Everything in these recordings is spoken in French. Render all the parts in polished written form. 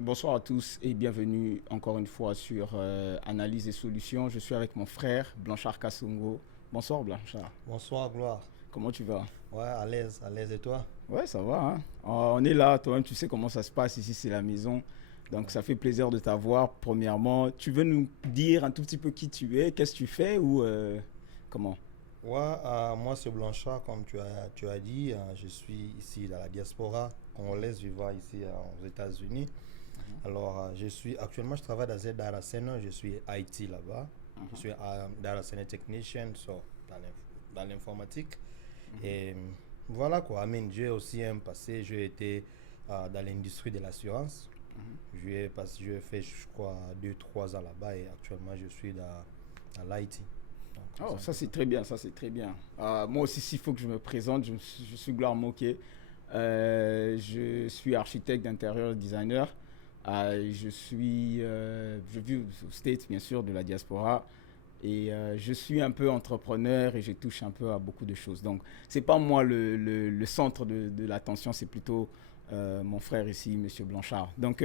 Bonsoir à tous et bienvenue encore une fois sur Analyse et Solutions. Je suis avec mon frère Blanchard Kassongo. Bonsoir Blanchard. Bonsoir, Gloire. Comment tu vas? Ouais, à l'aise et toi? Ouais, ça va, hein. On est là, toi-même tu sais comment ça se passe ici, c'est la maison. Donc ça fait plaisir de t'avoir. Premièrement, tu veux nous dire un tout petit peu qui tu es, qu'est-ce que tu fais ou comment? Ouais, moi c'est Blanchard, comme tu as dit. Je suis ici dans la diaspora congolaise vivant ici aux États-Unis. Alors, actuellement, je travaille dans un data center. Je suis IT là-bas. Je suis un data center technician dans l'informatique. Et voilà quoi. J'ai aussi un passé. J'ai été dans l'industrie de l'assurance. J'ai fait, je crois, 2 3 ans là-bas et actuellement, je suis dans l'IT. Donc, Oh, c'est un ça peu c'est ça. très bien, ça c'est très bien. Moi aussi, s'il faut que je me présente, je suis Gloire Moquet. Je suis architecte d'intérieur designer. Je vis aux States, bien sûr, de la diaspora. Et je suis un peu entrepreneur et je touche un peu à beaucoup de choses. Donc, c'est pas moi le centre de l'attention, c'est plutôt mon frère ici, Monsieur Blanchard. Donc,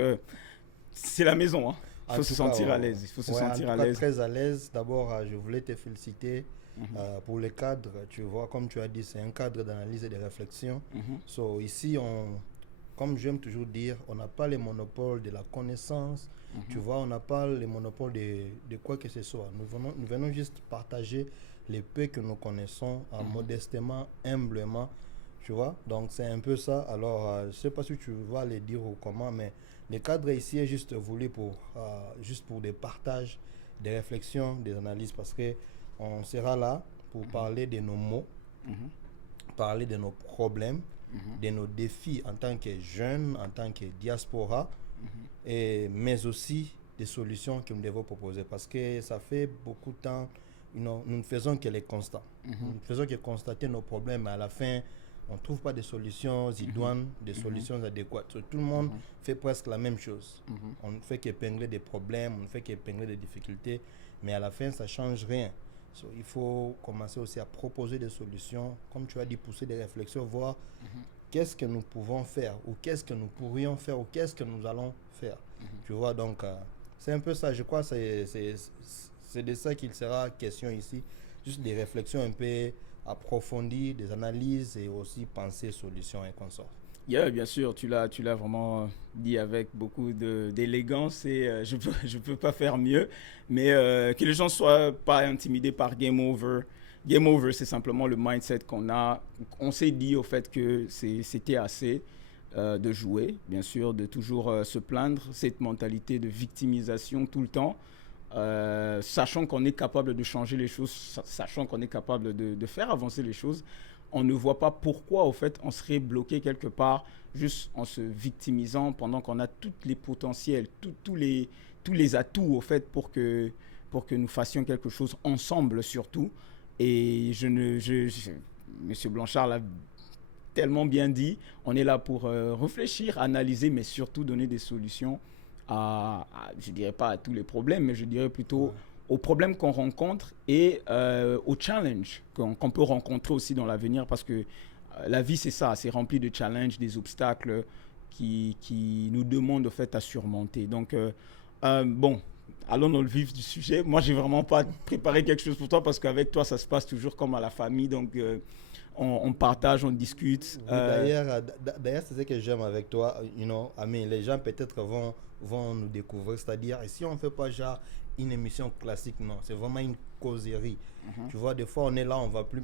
c'est la maison, hein. Il En faut se tout cas, sentir à l'aise. Il faut se ouais, en sentir tout à cas, l'aise. très à l'aise. D'abord, je voulais te féliciter Mhm, pour le cadre. Tu vois, comme tu as dit, c'est un cadre d'analyse et de réflexion. mhm, So, ici, comme j'aime toujours dire, on n'a pas le monopole de la connaissance. Tu mhm, vois, on n'a pas le monopole de quoi que ce soit. Nous venons juste partager les peu que nous connaissons mhm. modestement, humblement. Tu vois, donc c'est un peu ça. Alors, je ne sais pas si tu vas le dire ou comment, mais le cadre ici est juste voulu juste pour des partages, des réflexions, des analyses, parce que on sera là pour parler de nos mots, Mhm, parler de nos problèmes, mhm, de nos défis en tant que jeunes, en tant que diaspora, mhm, mais aussi des solutions que nous devons proposer, parce que ça fait beaucoup de temps, nous ne faisons que les constats. Nous mhm, ne faisons que constater nos problèmes, mais à la fin, on ne trouve pas de solutions mhm, idoines, des mhm, solutions adéquates. So, tout le monde mhm, fait presque la même chose. mhm. On ne fait qu'épingler des problèmes, on ne fait qu'épingler des difficultés, mais à la fin, ça ne change rien. So, il faut commencer aussi à proposer des solutions, comme tu as dit, pousser des réflexions, voir qu'est-ce que nous pouvons faire, ou qu'est-ce que nous pourrions faire, ou qu'est-ce que nous allons faire. Tu vois, donc, c'est un peu ça. Je crois que c'est de ça qu'il sera question ici. Juste des réflexions un peu approfondies, des analyses et aussi penser solutions et consorts. Yeah, bien sûr, tu l'as vraiment dit avec beaucoup d'élégance et je peux pas faire mieux. Mais que les gens soient pas intimidés par Game Over. Game Over, c'est simplement le mindset qu'on a. On s'est dit au fait que c'était assez de jouer, bien sûr, de toujours se plaindre, cette mentalité de victimisation tout le temps. Sachant qu'on est capable de changer les choses, sachant qu'on est capable de faire avancer les choses, on ne voit pas pourquoi, au fait, on serait bloqué quelque part juste en se victimisant pendant qu'on a tous les potentiels, tous les atouts, au fait, pour que nous fassions quelque chose ensemble surtout. Et je ne, je- Monsieur Blanchard l'a tellement bien dit, on est là pour réfléchir, analyser, mais surtout donner des solutions je dirais pas à tous les problèmes, mais je dirais plutôt Ouais. aux problèmes qu'on rencontre et aux challenges qu'on peut rencontrer aussi dans l'avenir parce que la vie c'est ça, c'est rempli de challenges, des obstacles qui nous demandent au fait à surmonter. Donc bon, allons dans le vif du sujet. Moi j'ai vraiment pas préparé quelque chose pour toi parce qu'avec toi ça se passe toujours comme à la famille, donc on partage, on discute. Oui, d'ailleurs, c'est ce que j'aime avec toi. Les gens peut-être vont nous découvrir. C'est-à-dire, et si on ne fait pas genre une émission classique, non, c'est vraiment une causerie. Tu vois, des fois, on est là, on va plus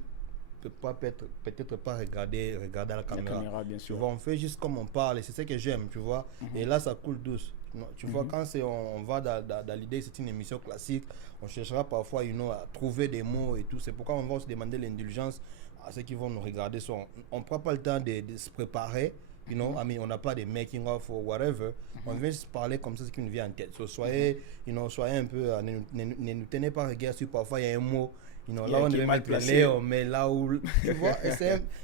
peut-être pas regarder à la La caméra. caméra, bien Tu sûr. vois, on fait juste comme on parle et c'est ce que j'aime, tu vois. Et là, ça coule douce. Non, tu vois, quand on va dans l'idée, c'est une émission classique, on cherchera parfois à trouver des mots et tout. C'est pourquoi on va se demander l'indulgence à ceux qui vont nous regarder. On ne prend pas le temps de se préparer. On n'a pas de making of ou whatever. On vient juste parler comme ça, ce qui nous vient en tête. Soyez un peu, ne nous tenez pas rigueur si parfois il y a un mot. Là, on Qui est devait mal mettre placé. Léo, mais là où, tu vois,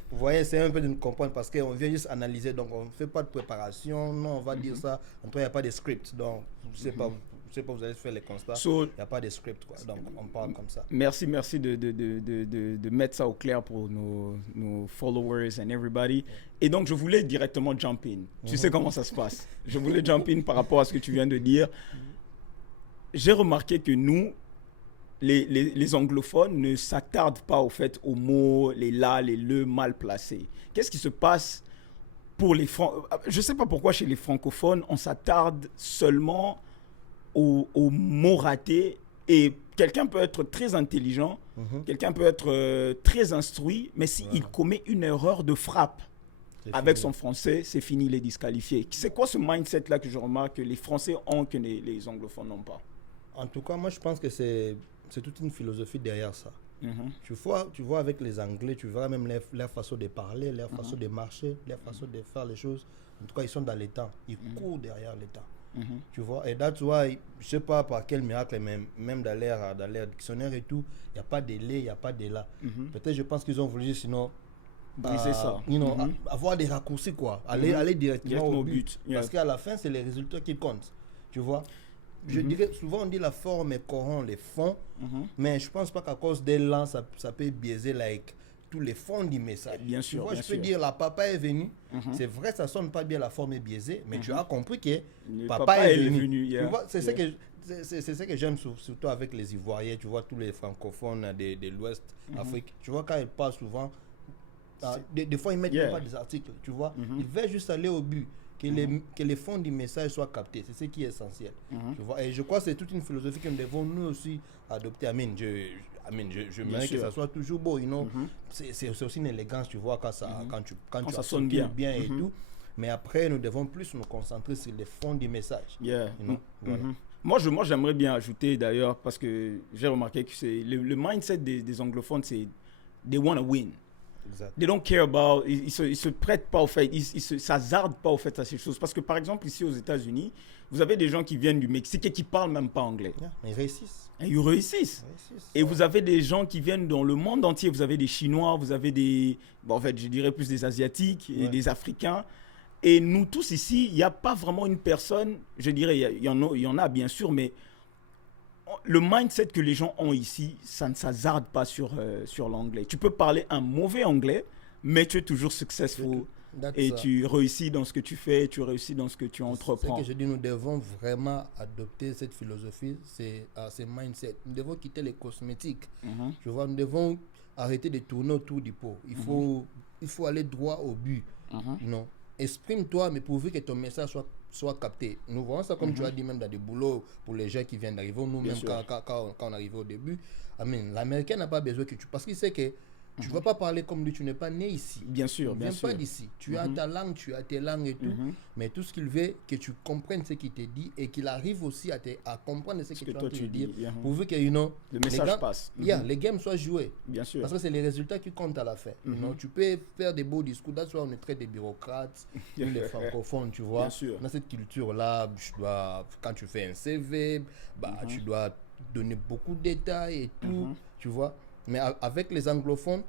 vous voyez, c'est un peu de nous comprendre parce qu'on vient juste analyser, donc on ne fait pas de préparation, non, on va dire ça, en tout cas, il n'y a pas de script, donc, je sais pas, sais pas, vous allez faire les constats. So, Il n'y a pas de script, quoi. Donc, on parle comme ça. merci de mettre ça au clair pour nos followers and everybody. Et donc, je voulais directement jump in. Tu sais comment ça se passe. Je voulais jump in par rapport à ce que tu viens de dire. J'ai remarqué que nous, les anglophones ne s'attardent pas au fait aux mots, les là, les le mal placés. Qu'est-ce qui se passe pour les je ne sais pas pourquoi chez les francophones, on s'attarde seulement aux mots ratés. Et quelqu'un peut être très intelligent, quelqu'un peut être très instruit, mais s'il commet une erreur de frappe avec son français, c'est fini, il est disqualifié. C'est quoi ce mindset-là que je remarque que les Français ont que les anglophones n'ont pas? En tout cas, moi, je pense que c'est toute une philosophie derrière ça. Tu vois, avec les Anglais, tu verras même leur façon de parler, leur façon de marcher, leur façon de faire les choses. En tout cas, ils sont dans les temps. Ils courent derrière les temps. Tu vois, et that's why, je sais pas par quel miracle, même dans leur dictionnaire et tout, il n'y a pas de les, il n'y a pas de là. Peut-être, je pense qu'ils ont voulu sinon briser ça. Avoir des raccourcis, quoi. Aller directement au but. Yeah. Parce qu'à la fin, c'est les résultats qui comptent. Tu vois. Je dirais, souvent on dit la forme corrompt les fonds, mais je pense pas qu'à cause d'élan, ça peut biaiser tous les fonds du message. Bien sûr. Tu vois, je peux dire, la papa est venu, c'est vrai, ça sonne pas bien, la forme est biaisée, mais tu as compris que papa est venu. Yeah. Tu vois, c'est ce que j'aime surtout avec les Ivoiriens, tu vois, tous les francophones de l'Ouest Afrique. Tu vois, quand ils parlent souvent, des fois ils mettent même pas des articles, tu vois, ils veulent juste aller au but. Que les fonds du message soient captés, c'est ce qui est essentiel. Tu vois? Et je crois que c'est toute une philosophie que nous devons nous aussi adopter. Je mets que ça soit toujours beau, c'est aussi une élégance, tu vois, quand ça sonne bien et tout. Mais après, nous devons plus nous concentrer sur les fonds du message. Voilà. Moi, j'aimerais bien ajouter d'ailleurs, parce que j'ai remarqué que c'est le mindset des anglophones, c'est they want to win. Exact. They don't care about, ils se prêtent pas au fait, ils s'hazardent pas au fait à ces choses. Parce que par exemple, ici aux États-Unis, vous avez des gens qui viennent du Mexique et qui parlent même pas anglais. Mais ils réussissent. Et ils réussissent. Et vous avez des gens qui viennent dans le monde entier. Vous avez des Chinois, vous avez en fait, je dirais plus des Asiatiques et des Africains. Et nous tous ici, il n'y a pas vraiment une personne, je dirais, il y en a bien sûr, mais le mindset que les gens ont ici, ça ne s'hazarde pas sur l'anglais. Tu peux parler un mauvais anglais, mais tu es toujours successful. Et tu réussis dans ce que tu fais, tu réussis dans ce que tu entreprends. Ce que je dis, nous devons vraiment adopter cette philosophie, c'est mindset. Nous devons quitter les cosmétiques. Tu vois, nous devons arrêter de tourner autour du pot. Il faut aller droit au but. Non. Exprime-toi, mais pourvu que ton message soit capté. Nous voyons ça, comme tu as dit, même dans des boulots pour les gens qui viennent d'arriver. Nous-mêmes, quand on arrive au début, l'Américain n'a pas besoin que tu... Parce qu'il sait que tu ne vas pas parler comme lui, tu n'es pas né ici. Bien sûr, tu ne viens pas d'ici. Tu as ta langue, tu as tes langues et tout. Mais tout ce qu'il veut, que tu comprennes ce qu'il te dit et qu'il arrive aussi à comprendre ce que tu es en train de dire. Pourvu que, le message passe. Les games soient joués. Bien sûr. Parce que c'est les résultats qui comptent à la fin. Tu peux faire des beaux discours. Là, on est très des bureaucrates, les francophones, tu vois. Bien sûr. Dans cette culture-là, quand tu fais un CV, tu dois donner beaucoup de détails et tout, tu vois. Mais avec les anglophones,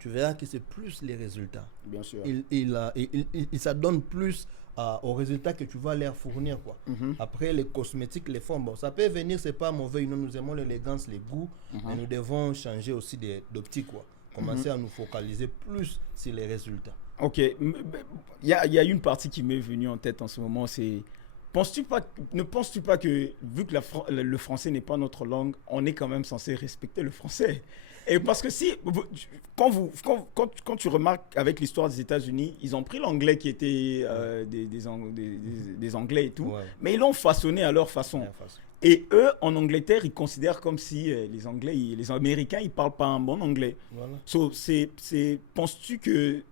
tu verras que c'est plus les résultats. Bien sûr. Il s'adonne plus aux résultats que tu vas leur fournir, quoi. Après, les cosmétiques, les formes, bon, ça peut venir, c'est pas mauvais. Nous aimons l'élégance, les goûts, mais nous devons changer aussi d'optique, quoi. Commencer à nous focaliser plus sur les résultats. Ok. Il y a une partie qui m'est venue en tête en ce moment, c'est... Ne penses-tu pas que, vu que le français n'est pas notre langue, on est quand même censé respecter le français? Et parce que quand tu remarques avec l'histoire des États-Unis, ils ont pris l'anglais qui était des Anglais et tout, mais ils l'ont façonné à leur façon. Et eux, en Angleterre, ils considèrent comme si les Américains, ils parlent pas un bon anglais. Voilà. Penses-tu que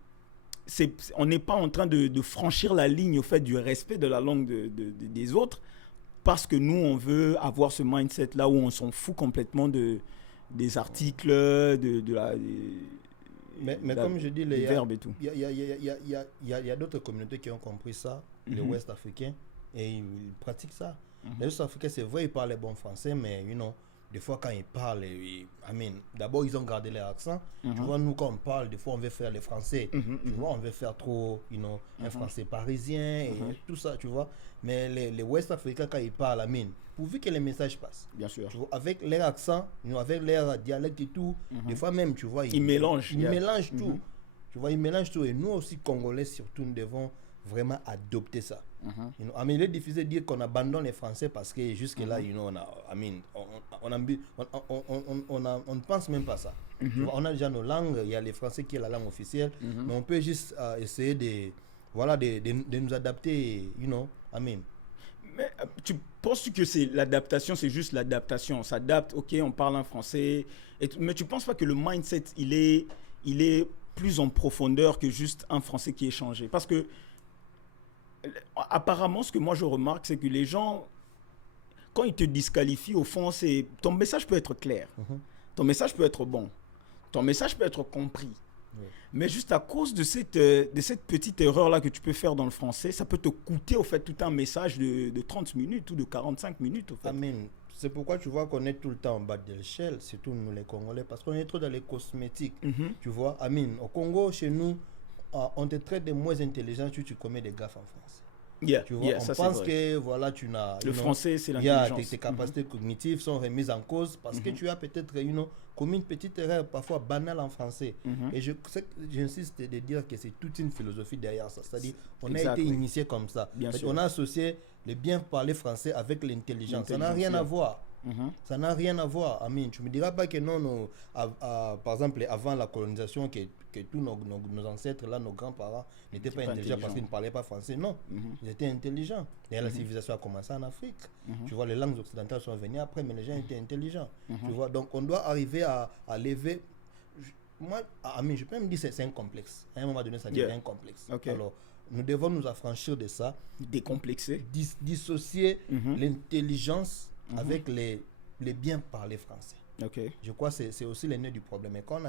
on n'est pas en train de franchir la ligne au fait du respect de la langue des autres, parce que nous, on veut avoir ce mindset-là où on s'en fout complètement des articles, mais comme je dis, les verbes et tout. Il y a d'autres communautés qui ont compris ça, les Ouest africains, et ils pratiquent ça. Les Ouest africains, c'est vrai, ils parlent bon français, mais des fois quand ils parlent, d'abord ils ont gardé leur accent. Tu vois, nous quand on parle, des fois on veut faire les français. Tu vois, on veut faire trop, un français parisien et tout ça, tu vois. Mais les West Africains quand ils parlent, pourvu que les messages passent. Bien sûr. Tu vois, avec leur accent, avec leur dialecte et tout, des fois même, tu vois, ils mélangent. Ils mélangent tout. Tu vois, ils mélangent tout. Et nous aussi, Congolais, surtout, nous devons vraiment adopter ça. Il est difficile de dire qu'on abandonne les Français parce que jusque-là, on ne pense même pas ça. Tu vois, on a déjà nos langues, il y a les Français qui est la langue officielle, mais on peut juste essayer de nous adapter, Mais tu penses que c'est l'adaptation, c'est juste l'adaptation. On s'adapte, ok, on parle en français. Mais tu ne penses pas que le mindset, il est plus en profondeur que juste un français qui est changé? Parce que, apparemment, ce que moi je remarque, c'est que les gens, quand ils te disqualifient, au fond, ton message peut être clair. Ton message peut être bon. Ton message peut être compris. Mais juste à cause de cette petite erreur-là que tu peux faire dans le français, ça peut te coûter au fait tout un message de 30 minutes ou de 45 minutes. Au fait. C'est pourquoi tu vois qu'on est tout le temps en bas de l'échelle, surtout nous les Congolais, parce qu'on est trop dans les cosmétiques. Tu vois, au Congo, chez nous, on te traite de moins intelligent si tu commets des gaffes en français. Tu vois, on pense que voilà, tu n'as... Le français, c'est l'intelligence. Tes capacités cognitives sont remises en cause parce que tu as peut-être commis une petite erreur, parfois banale en français. Et j'insiste de dire que c'est toute une philosophie derrière ça. C'est-à-dire, on a été initié comme ça. On a associé le bien parler français avec l'intelligence. Ça n'a rien à voir. Ça n'a rien à voir. Tu ne me diras pas que non, par exemple, avant la colonisation, que tous nos ancêtres, là, nos grands-parents, n'étaient pas intelligents parce qu'ils ne parlaient pas français. Non, ils étaient intelligents. D'ailleurs, la civilisation a commencé en Afrique. Tu vois, les langues occidentales sont venues après, mais les gens étaient intelligents. Tu vois, donc on doit arriver à lever... Moi, je peux me dire que c'est un complexe. À un moment donné, ça devient un complexe. Alors, nous devons nous affranchir de ça. Décomplexer. Dissocier l'intelligence avec les bien parler français. Je crois que c'est aussi le nœud du problème. Et quand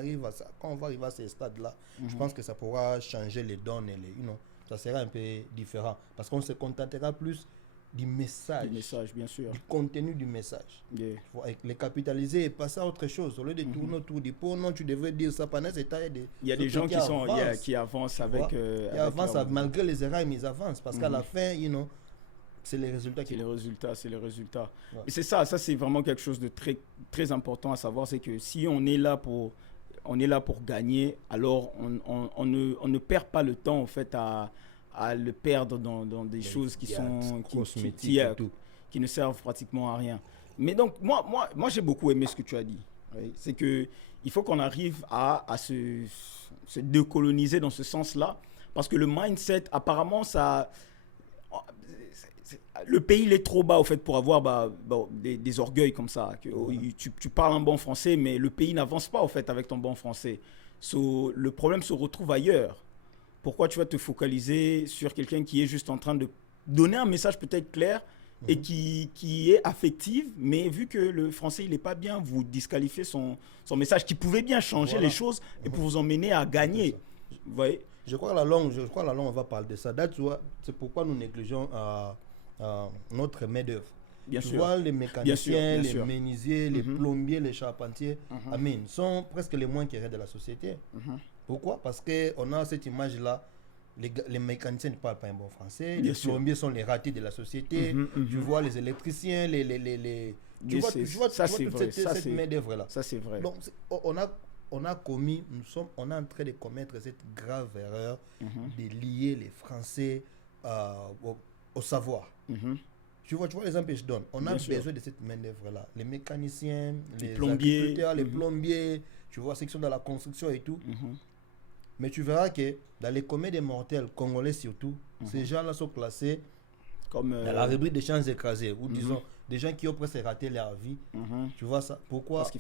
on va arriver à ces stades-là, je pense que ça pourra changer les donnes et ça sera un peu différent. Parce qu'on se contentera plus du message. Du message, bien sûr. Du contenu du message. Il faut les capitaliser et passer à autre chose. Au lieu de tourner autour du pot, non, tu devrais dire ça pendant cet état. Il y a des gens qui avancent avec... Ils avancent malgré les erreurs, mais ils avancent. Parce qu'à la fin, c'est les résultats qui... C'est les résultats. Ouais. Et c'est ça c'est vraiment quelque chose de très, très important à savoir, c'est que si on est là pour gagner, alors on ne perd pas le temps en fait à le perdre dans des choses qui sont qui ne servent pratiquement à rien. Mais donc moi j'ai beaucoup aimé ce que tu as dit. Oui? C'est que il faut qu'on arrive à se décoloniser dans ce sens-là, parce que le mindset, apparemment, le pays il est trop bas au fait pour avoir des orgueils comme ça. Tu parles un bon français, mais le pays n'avance pas au fait avec ton bon français. Le problème se retrouve ailleurs. Pourquoi tu vas te focaliser sur quelqu'un qui est juste en train de donner un message peut-être clair et qui est affectif, mais vu que le français il n'est pas bien, vous disqualifiez son message qui pouvait bien changer les choses et pour vous emmener à gagner. Vous voyez? Je crois que la langue, on va parler de ça. C'est pourquoi nous négligeons notre main-d'œuvre. Tu vois, les mécaniciens, les menuisiers, les plombiers, les charpentiers, sont presque les moins quérés de la société. Pourquoi? Parce qu'on a cette image-là. Les mécaniciens ne parlent pas un bon français. Les plombiers sont les ratés de la société. Tu vois, les électriciens, tu vois cette main-d'œuvre-là. Ça, c'est vrai. Donc, on est en train de commettre cette grave erreur de lier les Français au savoir. Tu vois l'exemple que je donne. On a besoin de cette main-d'œuvre-là. Les mécaniciens, les plombiers, agriculteurs, les plombiers, tu vois, ceux qui sont dans la construction et tout. Mais tu verras que dans les communs des mortels, congolais surtout, ces gens-là sont classés comme dans la rubrique des champs écrasés, ou disons, des gens qui ont presque raté leur vie. Tu vois ça? Pourquoi? Parce que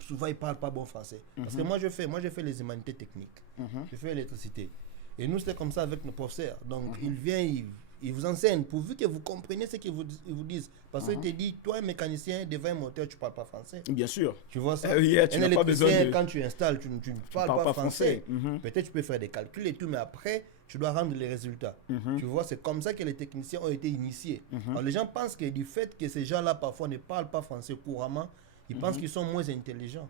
souvent, ils ne parlent pas bon français. Parce que moi, je fais les humanités techniques. Je fais l'électricité. Et nous, c'est comme ça avec nos professeurs. Donc, ils viennent, ils vous enseignent, pourvu que vous compreniez ce qu'ils vous disent. Parce qu'ils te disent, toi, un mécanicien, devant un moteur, tu ne parles pas français. Bien sûr. Tu vois ça? Tu n'as pas besoin de... Quand tu installes, tu ne parles pas français. Peut-être tu peux faire des calculs et tout, mais après, tu dois rendre les résultats. Tu vois, c'est comme ça que les techniciens ont été initiés. Alors, les gens pensent que du fait que ces gens-là, parfois, ne parlent pas français couramment, Ils pensent qu'ils sont moins intelligents.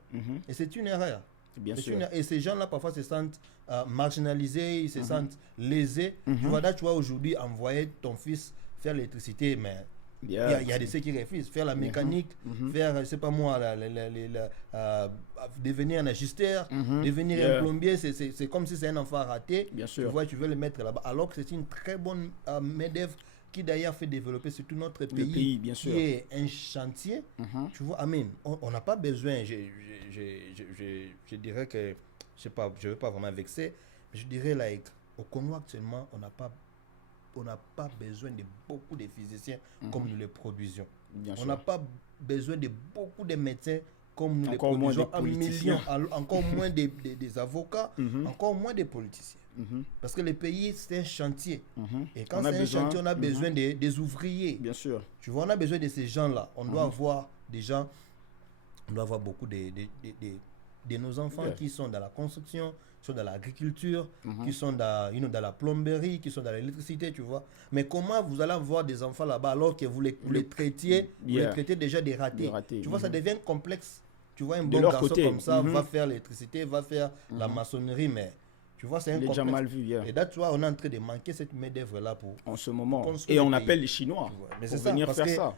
Et c'est une erreur. Bien sûr. Et ces gens-là, parfois, se sentent marginalisés, ils se sentent lésés. Tu vois, aujourd'hui, envoyer ton fils faire l'électricité, mais il y a de ceux qui refusent. Faire la mécanique, faire, je sais pas moi, devenir un ajusteur, devenir un plombier, c'est comme si c'est un enfant raté. Bien sûr. Tu vois, tu veux le mettre là-bas. Alors que c'est une très bonne main-d'œuvre qui d'ailleurs fait développer surtout notre pays, bien sûr. Qui est un chantier. Tu vois, Amin, on n'a pas besoin, je dirais que, je sais pas, je ne veux pas vraiment vexer, mais je dirais, like, au Congo actuellement, on n'a pas besoin de beaucoup de physiciens comme nous les produisions. On n'a pas besoin de beaucoup de médecins comme nous les produisons en millions, encore moins des avocats, encore moins des politiciens. Parce que le pays, c'est un chantier. Et quand c'est un chantier, on a besoin des ouvriers. Bien sûr. Tu vois, on a besoin de ces gens-là. On doit avoir des gens, on doit avoir beaucoup de nos enfants qui sont dans la construction, qui sont dans l'agriculture, qui sont dans la plomberie, qui sont dans l'électricité, tu vois. Mais comment vous allez avoir des enfants là-bas alors que vous les traitiez, vous les traitez déjà des ratés. Tu vois, ça devient complexe. Tu vois, un bon garçon comme ça va faire l'électricité, va faire la maçonnerie, mais tu vois, c'est un complexe. Déjà mal vu, Et là, tu vois, on est en train de manquer cette main-d'œuvre-là en ce moment. Et on appelle les Chinois pour venir faire ça.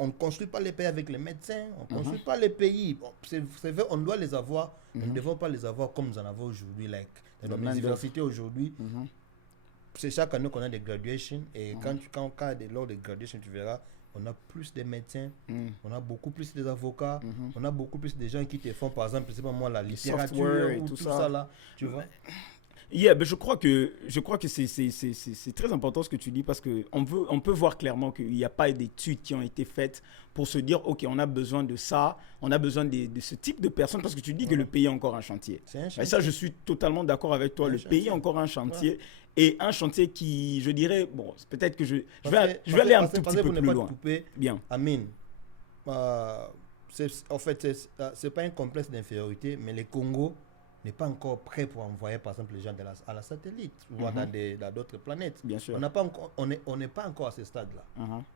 On ne construit pas les pays avec les médecins, on ne construit pas les pays. Bon, c'est vrai, on doit les avoir, nous ne devons pas les avoir comme nous en avons aujourd'hui. Like, dans nos universités aujourd'hui, c'est chaque année qu'on a des graduations. Et quand lors des graduations, tu verras, on a plus de médecins, on a beaucoup plus d'avocats, on a beaucoup plus de gens qui te font, par exemple, c'est pas moi, la littérature ou tout ça là, tu vois. Mais je crois que c'est très important ce que tu dis parce qu'on peut voir clairement qu'il n'y a pas d'études qui ont été faites pour se dire ok, on a besoin de ça, on a besoin de ce type de personnes parce que tu dis que le pays est encore un chantier. Et ça, je suis totalement d'accord avec toi. Le pays est encore un chantier et un chantier qui, je dirais, bon, peut-être que je vais aller un tout petit peu plus loin. Bien. Amine, en fait, c'est pas un complexe d'infériorité, mais le Congo n'est pas encore prêt pour envoyer par exemple les gens à la satellite ou dans d'autres planètes. Bien sûr. On n'est pas encore à ce stade-là.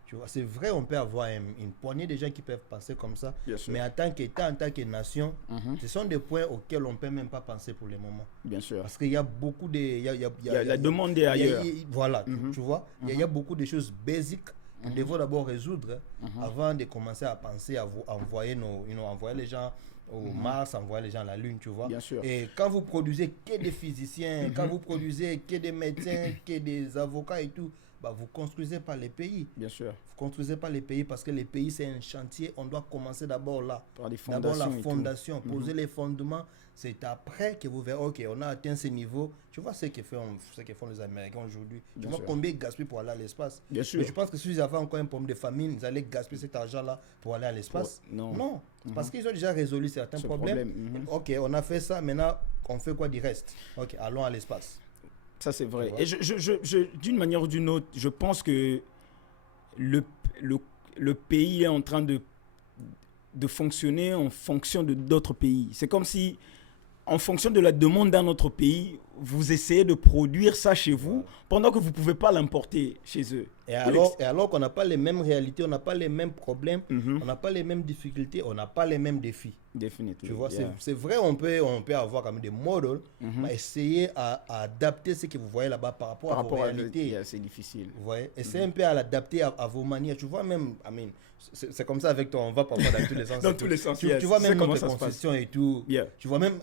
Tu vois, c'est vrai, on peut avoir une poignée de gens qui peuvent penser comme ça, mais en tant qu'État, en tant que nation, ce sont des points auxquels on ne peut même pas penser pour le moment. Bien sûr. Parce qu'il y a beaucoup de... la demande est ailleurs. Voilà, tu vois, il y a beaucoup de choses basiques qu'on devrait d'abord résoudre avant de commencer à penser à envoyer les gens au Mars, envoyer les gens à la Lune, tu vois. Bien sûr. Et quand vous produisez que des physiciens, quand vous produisez que des médecins, que des avocats et tout, bah, vous construisez pas les pays. Bien sûr. Vous construisez pas les pays parce que les pays, c'est un chantier. On doit commencer d'abord là. D'abord la fondation, poser les fondements. C'est après que vous verrez, ok, on a atteint ce niveau. Tu vois ce que font les Américains aujourd'hui. Tu vois combien ils gaspillent pour aller à l'espace. Bien sûr. Mais je pense que s'ils avaient encore un problème de famine, ils allaient gaspiller cet argent-là pour aller à l'espace. Non. Parce qu'ils ont déjà résolu certains problèmes. Ok, on a fait ça, maintenant, on fait quoi du reste? Ok, allons à l'espace. Ça, c'est vrai. Et d'une manière ou d'une autre, je pense que le pays est en train de fonctionner en fonction de d'autres pays. C'est comme si, en fonction de la demande d'un autre pays, vous essayez de produire ça chez vous pendant que vous ne pouvez pas l'importer chez eux. Et alors qu'on n'a pas les mêmes réalités, on n'a pas les mêmes problèmes, on n'a pas les mêmes difficultés, on n'a pas les mêmes défis. Définitivement. Tu vois, c'est vrai, on peut avoir comme des modèles, mais essayer à adapter ce que vous voyez là-bas par rapport à vos réalités. C'est difficile. Vous voyez, essayez un peu à l'adapter à vos manières. Tu vois, même, c'est comme ça avec toi, on va parfois dans tous les sens. Dans tous les sens, tu vois, même notre constitution et tout. Yeah. Tu vois, même,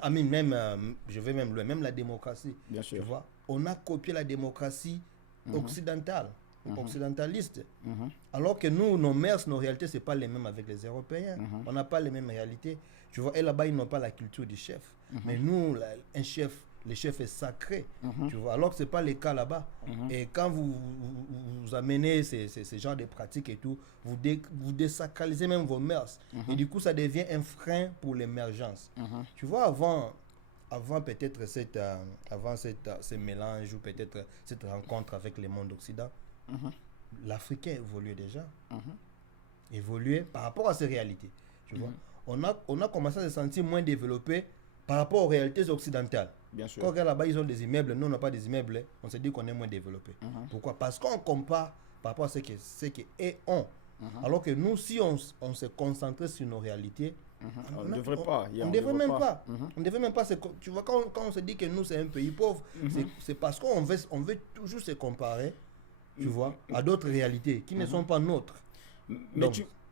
je vais même loin, même la démocratie. Bien sûr. Tu vois, on a copié la démocratie occidentale. Occidentaliste. Alors que nous, nos mœurs, nos réalités, c'est pas les mêmes avec les Européens. On n'a pas les mêmes réalités. Tu vois, et là-bas, ils n'ont pas la culture du chef. Mais nous, le chef est sacré. Tu vois, alors que c'est pas le cas là-bas. Et quand vous amenez ces genres de pratiques et tout, vous désacralisez même vos mœurs. Et du coup, ça devient un frein pour l'émergence. Tu vois, avant peut-être ce mélange ou peut-être cette rencontre avec le monde occidental, l'Africain évoluait déjà. Évoluait par rapport à ces réalités. Tu vois, on a commencé à se sentir moins développé par rapport aux réalités occidentales. Bien sûr. Quand là-bas, ils ont des immeubles, nous, on n'a pas des immeubles, on se dit qu'on est moins développé. Pourquoi? Parce qu'on compare par rapport à ce qu'eux ont. Alors que nous, si on se concentrait sur nos réalités, On ne devrait pas. On ne devrait même pas. On devrait même pas. Tu vois, quand on se dit que nous, c'est un pays pauvre, c'est parce qu'on veut toujours se comparer, tu vois, à d'autres réalités qui ne sont pas nôtres.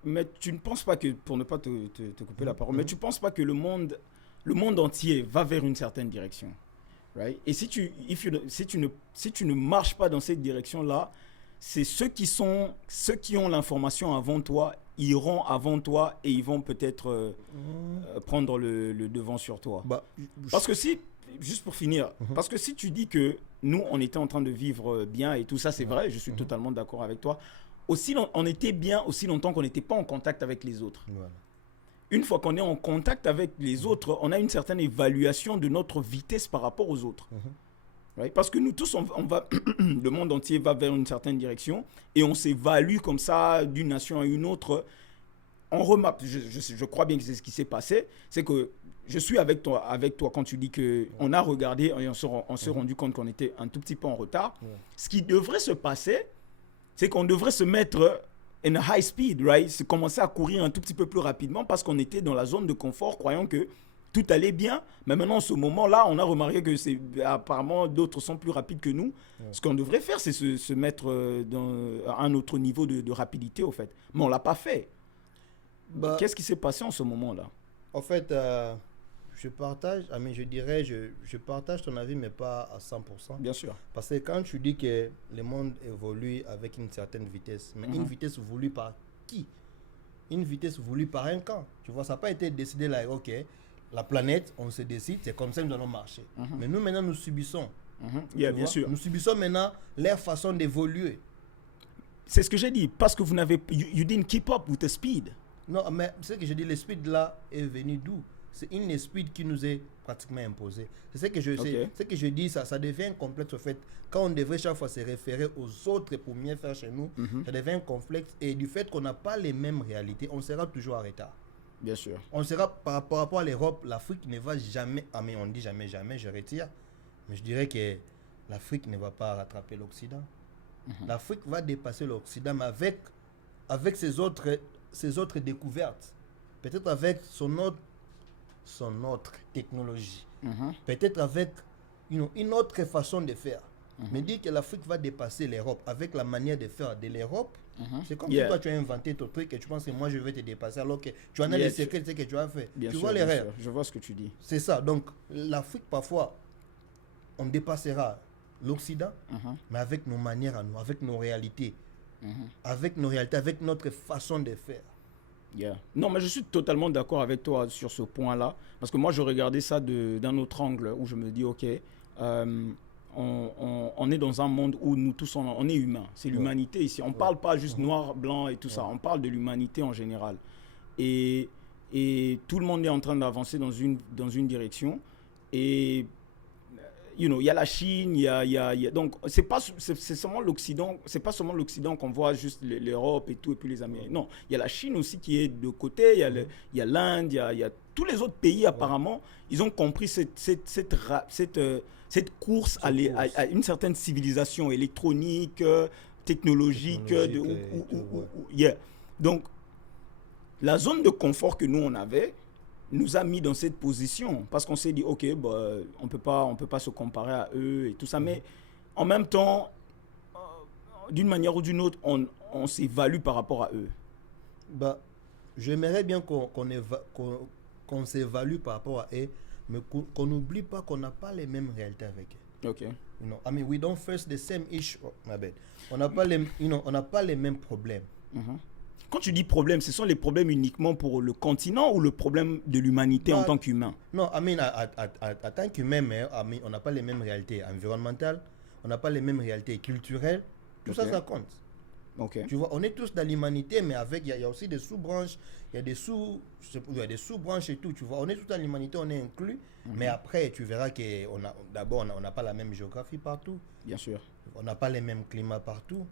Mais tu ne penses pas que, pour ne pas te couper la parole, mais tu ne penses pas que le monde entier va vers une certaine direction, right? Et si tu ne marches pas dans cette direction-là, c'est ceux qui ont l'information avant toi iront avant toi et ils vont peut-être prendre le devant sur toi. Parce que juste pour finir, parce que si tu dis que nous, on était en train de vivre bien et tout ça, c'est vrai, je suis totalement d'accord avec toi. On était bien aussi longtemps qu'on n'était pas en contact avec les autres. Voilà. Une fois qu'on est en contact avec les autres, on a une certaine évaluation de notre vitesse par rapport aux autres. Right? Parce que nous tous, on va, le monde entier va vers une certaine direction et on s'évalue comme ça d'une nation à une autre. On remarque, je crois bien que c'est ce qui s'est passé, c'est que je suis avec toi quand tu dis qu'on a regardé et on s'est rendu compte qu'on était un tout petit peu en retard. Ce qui devrait se passer, c'est qu'on devrait se mettre in a high speed, right? C'est commencer à courir un tout petit peu plus rapidement parce qu'on était dans la zone de confort, croyant que tout allait bien. Mais maintenant, en ce moment-là, on a remarqué que apparemment d'autres sont plus rapides que nous. Ce qu'on devrait faire, c'est se mettre à un autre niveau de rapidité, au fait. Mais on ne l'a pas fait. Qu'est-ce qui s'est passé en ce moment-là? En fait, je partage ton avis, mais pas à 100%. Bien sûr. Parce que quand tu dis que le monde évolue avec une certaine vitesse, mais une vitesse voulue par qui? Une vitesse voulue par un camp. Tu vois, ça n'a pas été décidé là, ok, la planète, on se décide, c'est comme ça que nous allons marcher. Mais nous, maintenant, nous subissons. Bien sûr. Nous subissons maintenant leur façon d'évoluer. C'est ce que j'ai dit, parce que vous n'avez... You didn't keep up with the speed. Non, mais ce que je dis, le speed là est venu d'où? C'est une speed qui nous est pratiquement imposée. C'est ce que je sais. Ce que je dis, ça devient complexe au fait. Quand on devrait chaque fois se référer aux autres pour mieux faire chez nous, ça devient complexe. Et du fait qu'on n'a pas les mêmes réalités, on sera toujours en retard. Bien sûr. On sera, par rapport à l'Europe, l'Afrique ne va jamais... mais on dit jamais, je retire. Mais je dirais que l'Afrique ne va pas rattraper l'Occident. L'Afrique va dépasser l'Occident, mais avec ses autres découvertes. Peut-être avec son autre technologie. Peut-être avec une autre façon de faire. Mais dire que l'Afrique va dépasser l'Europe avec la manière de faire de l'Europe, c'est comme si toi tu as inventé ton truc et tu penses que moi je vais te dépasser alors que tu en as les secrets de ce que tu as fait. Tu vois l'erreur. Je vois ce que tu dis. C'est ça. Donc l'Afrique parfois, on dépassera l'Occident, mais avec nos manières à nous, avec nos réalités. Avec nos réalités, avec notre façon de faire. Non, mais je suis totalement d'accord avec toi sur ce point-là. Parce que moi, je regardais ça d'un autre angle où je me dis, OK, on est dans un monde où nous tous, on est humains. C'est l'humanité ici. On ne parle pas juste noir, blanc et tout ça. On parle de l'humanité en général. Et tout le monde est en train d'avancer dans une direction. Et il y a la Chine, donc c'est seulement l'Occident, c'est pas seulement l'Occident qu'on voit juste l'Europe et tout et puis les Américains. Non, il y a la Chine aussi qui est de côté, il y a l'Inde, il y a tous les autres pays apparemment, ils ont compris cette course à une certaine civilisation électronique, technologique. Donc la zone de confort que nous on avait nous a mis dans cette position parce qu'on s'est dit ok, on peut pas se comparer à eux et tout ça, mais en même temps d'une manière ou d'une autre on s'évalue par rapport à eux. J'aimerais bien qu'on s'évalue par rapport à eux, mais qu'on n'oublie pas qu'on n'a pas les mêmes réalités avec eux. I mean, we don't face the same issue. On n'a pas les mêmes problèmes. Quand tu dis problème, ce sont les problèmes uniquement pour le continent ou le problème de l'humanité en tant qu'humain? Non, I mean, en tant qu'humain, on n'a pas les mêmes réalités environnementales, on n'a pas les mêmes réalités culturelles. Tout ça compte. Tu vois, on est tous dans l'humanité, mais il y a aussi des sous-branches, il y a des sous-branches et tout. Tu vois, on est tous dans l'humanité, on est inclus, mais après, tu verras d'abord, on n'a pas la même géographie partout. Bien sûr. On n'a pas les mêmes climats partout.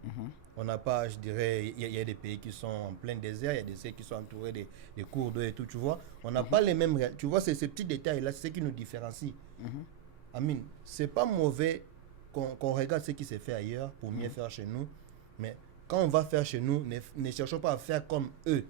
On n'a pas, je dirais, il y a des pays qui sont en plein désert, il y a des pays qui sont entourés des cours d'eau et tout, tu vois. On n'a pas les mêmes... Tu vois, c'est ces petits détails-là, c'est ce qui nous différencie. Amine, c'est pas mauvais qu'on regarde ce qui s'est fait ailleurs pour mieux faire chez nous, mais quand on va faire chez nous, ne cherchons pas à faire comme eux.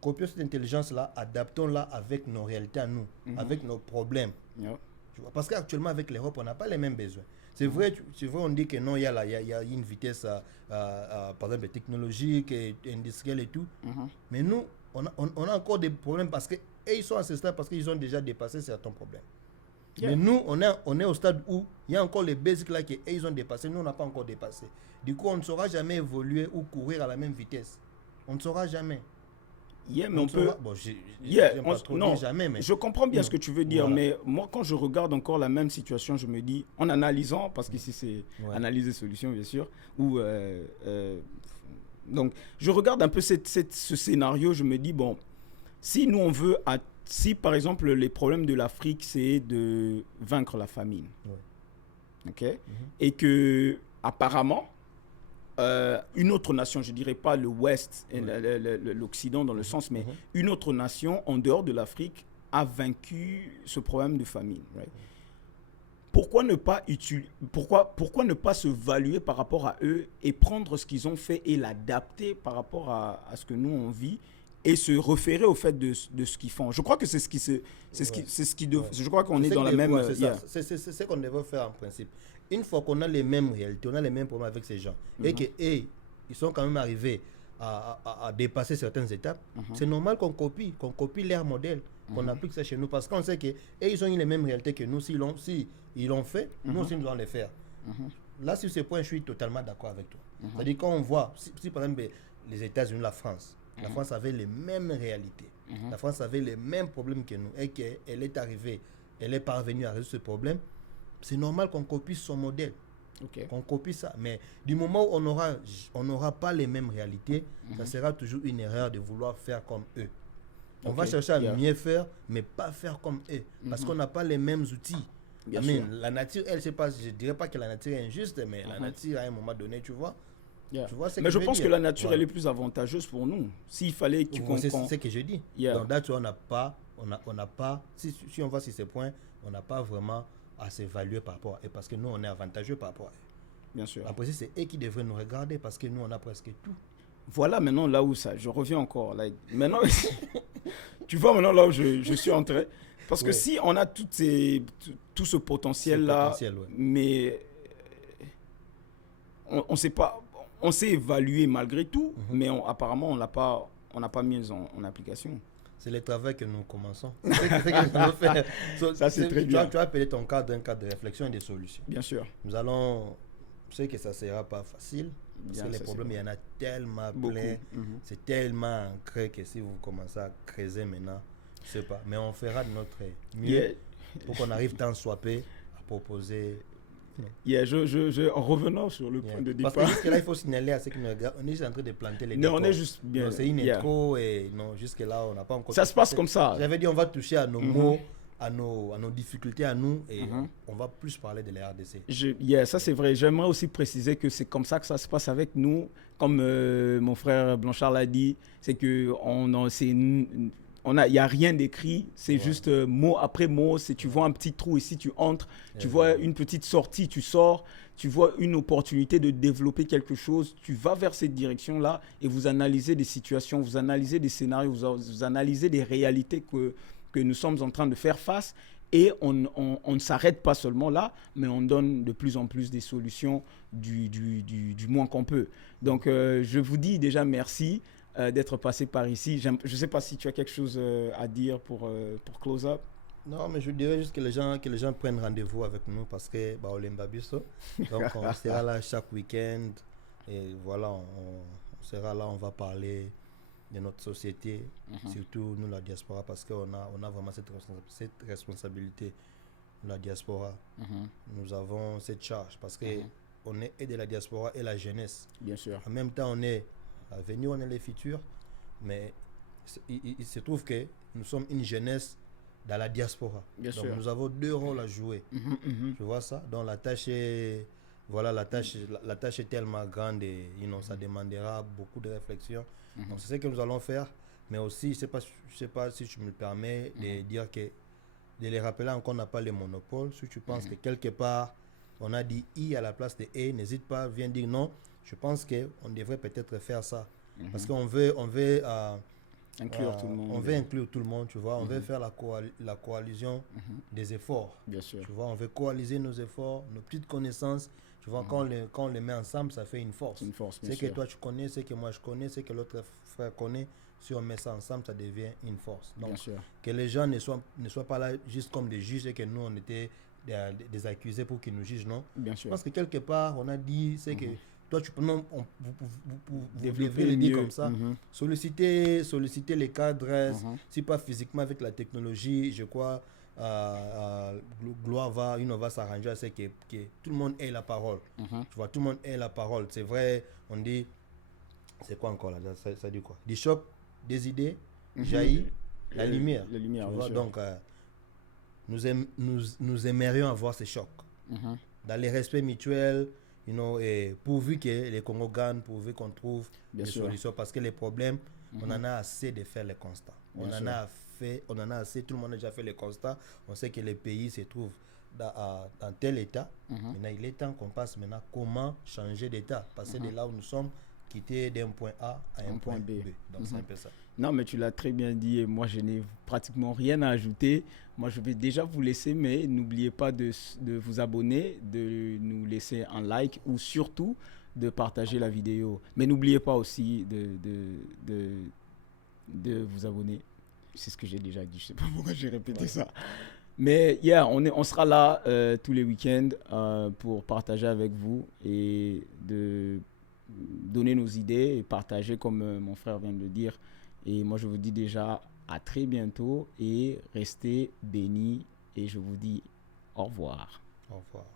copions cette intelligence-là, adaptons-la avec nos réalités à nous, avec nos problèmes. Yeah. Tu vois? Parce qu'actuellement, avec l'Europe, on n'a pas les mêmes besoins. C'est vrai, on dit que non, il y a une vitesse, par exemple, technologique, et industrielle et tout. Mais nous, on a encore des problèmes parce qu'ils sont à ce stade parce qu'ils ont déjà dépassé certains problèmes. Yeah. Mais nous, on est au stade où il y a encore les basics là qu'ils ont dépassé, nous, on n'a pas encore dépassé. Du coup, on ne saura jamais évoluer ou courir à la même vitesse. On ne saura jamais. Yeah, mais on peut. Bon, jamais, mais... Je comprends bien ce que tu veux dire, voilà. Mais moi, quand je regarde encore la même situation, je me dis, en analysant, parce qu'ici c'est analyse et solutions, bien sûr, donc je regarde un peu ce scénario, je me dis, bon, si nous on veut, si par exemple les problèmes de l'Afrique, c'est de vaincre la famine, ok, et que apparemment, une autre nation, je ne dirais pas le Ouest, l'Occident dans le sens, mais une autre nation en dehors de l'Afrique a vaincu ce problème de famine. Right? Pourquoi ne pas se valuer par rapport à eux et prendre ce qu'ils ont fait et l'adapter par rapport à ce que nous on vit et se référer au fait de ce qu'ils font. Je crois que c'est ce qui je crois qu'on est dans la même... C'est ce qu'on devrait faire en principe. Une fois qu'on a les mêmes réalités, on a les mêmes problèmes avec ces gens, et qu'ils sont quand même arrivés à dépasser certaines étapes, c'est normal qu'on copie leur modèle, qu'on applique ça chez nous, parce qu'on sait qu'ils ont eu les mêmes réalités que nous. S'ils l'ont fait, nous aussi nous allons les faire. Là, sur ce point, je suis totalement d'accord avec toi. C'est-à-dire quand on voit, si par exemple les États-Unis, la France avait les mêmes réalités, la France avait les mêmes problèmes que nous, et qu'elle est arrivée, elle est parvenue à résoudre ce problème. C'est normal qu'on copie son modèle, qu'on copie ça. Mais du moment où on n'aura pas les mêmes réalités, ça sera toujours une erreur de vouloir faire comme eux. On va chercher à mieux faire, mais pas faire comme eux, parce qu'on n'a pas les mêmes outils. La nature, elle, je ne dirais pas que la nature est injuste, mais la nature, à un moment donné, tu vois. Tu vois mais je pense que la nature, elle est plus avantageuse pour nous. S'il fallait que tu comprends. C'est ce que je dis. Donc là, tu vois, on n'a pas, si on va sur ces points, on n'a pas vraiment à s'évaluer par rapport à eux, parce que nous, on est avantageux par rapport à eux. Bien sûr. Après, c'est eux qui devraient nous regarder, parce que nous, on a presque tout. Voilà maintenant là où ça, je reviens encore. Là, maintenant, tu vois maintenant là où je suis entré. Parce que si on a tout ce potentiel-là, mais on sait pas, on s'est évalué malgré tout, mais apparemment, on n'a pas mis en application. C'est le travail que nous commençons. C'est ce que nous allons faire. Ça, c'est très bien. Tu as appelé ton cadre un cadre de réflexion et de solutions. Bien sûr. Nous allons... Je sais que ça ne sera pas facile, parce que les problèmes, il y en a tellement plein. C'est tellement ancré que si vous commencez à creuser maintenant, je ne sais pas. Mais on fera de notre mieux pour qu'on arrive tant soit peu à proposer... En revenant sur le point de départ. Parce que jusque-là, il faut signaler à ceux qui nous regardent, on est juste en train de planter les décors. Non, on est juste bien. C'est une intro et non, jusque-là, on n'a pas encore... Ça se passe comme ça. J'avais dit, on va toucher à nos mots, à nos difficultés à nous, et on va plus parler de la RDC. Ça c'est vrai. J'aimerais aussi préciser que c'est comme ça que ça se passe avec nous. Comme mon frère Blanchard l'a dit, c'est que il n'y a rien d'écrit, c'est juste mot après mot. Tu vois un petit trou ici, tu entres, tu vois une petite sortie, tu sors, tu vois une opportunité de développer quelque chose, tu vas vers cette direction-là et vous analysez des situations, vous analysez des scénarios, vous analysez des réalités que nous sommes en train de faire face et on ne s'arrête pas seulement là, mais on donne de plus en plus des solutions du moins qu'on peut. Donc, je vous dis déjà merci. D'être passé par ici. Je ne sais pas si tu as quelque chose à dire pour close up. Non, mais je dirais juste que les gens prennent rendez-vous avec nous parce que Olemba Biso. Donc on sera là chaque week-end et voilà, on sera là, on va parler de notre société, surtout nous la diaspora, parce qu'on a vraiment cette responsabilité, la diaspora. Nous avons cette charge parce que on est et de la diaspora et la jeunesse. Bien sûr. En même temps, on est l'avenir, on est les futurs, mais il se trouve que nous sommes une jeunesse dans la diaspora. Bien Donc sûr. nous avons deux rôles à jouer. Tu vois ça? Donc la tâche est tellement grande et ça demandera beaucoup de réflexion. Donc c'est ce que nous allons faire, mais aussi, je sais pas si tu me le permets de dire que de les rappeler encore qu'on n'a pas le monopole. Si tu penses que quelque part on a dit I à la place de E, n'hésite pas, viens dire non. Je pense qu'on devrait peut-être faire ça. Parce qu'on veut Inclure tout le monde. On veut inclure tout le monde, tu vois. On veut faire la coalition des efforts. Bien sûr. Tu vois, on veut coaliser nos efforts, nos petites connaissances. Tu vois, quand on les met ensemble, ça fait une force. Une force, bien C'est sûr. que toi, tu connais, c'est que moi, je connais, c'est que l'autre frère connaît. Si on met ça ensemble, ça devient une force. Donc, Bien sûr. que les gens ne soient pas là juste comme des juges et que nous, on était des accusés pour qu'ils nous jugent, non. Bien sûr. Parce que quelque part, on a dit, c'est que toi, tu peux, non, vous Développer devez le dire mieux. comme ça. Solliciter les cadres, si pas physiquement avec la technologie, je crois, gloire va s'arranger à ce que tout le monde ait la parole. Tu vois, tout le monde ait la parole. C'est vrai, on dit, c'est quoi encore là, ça dit quoi? Des chocs, des idées, jaillit la lumière. La lumière, tu bien vois, sûr. donc, nous aimerions avoir ces chocs. Dans les respects mutuels, et pourvu que les Congo gagnent, pourvu qu'on trouve Bien des sûr. solutions, parce que les problèmes, on en a assez de faire les constats. On Bien en sûr. a assez, tout le monde a déjà fait les constats. On sait que les pays se trouvent dans tel état. Maintenant, il est temps qu'on passe maintenant comment changer d'état, passer de là où nous sommes, quitter d'un point A à un point B. Donc, c'est un peu ça. Non, mais tu l'as très bien dit et moi, je n'ai pratiquement rien à ajouter. Moi, je vais déjà vous laisser, mais n'oubliez pas de vous abonner, de nous laisser un like ou surtout de partager la vidéo. Mais n'oubliez pas aussi de vous abonner. C'est ce que j'ai déjà dit, je ne sais pas pourquoi j'ai répété ça. Mais on sera là tous les week-ends pour partager avec vous et de donner nos idées et partager comme mon frère vient de le dire. Et moi, je vous dis déjà à très bientôt et restez bénis. Et je vous dis au revoir. Au revoir.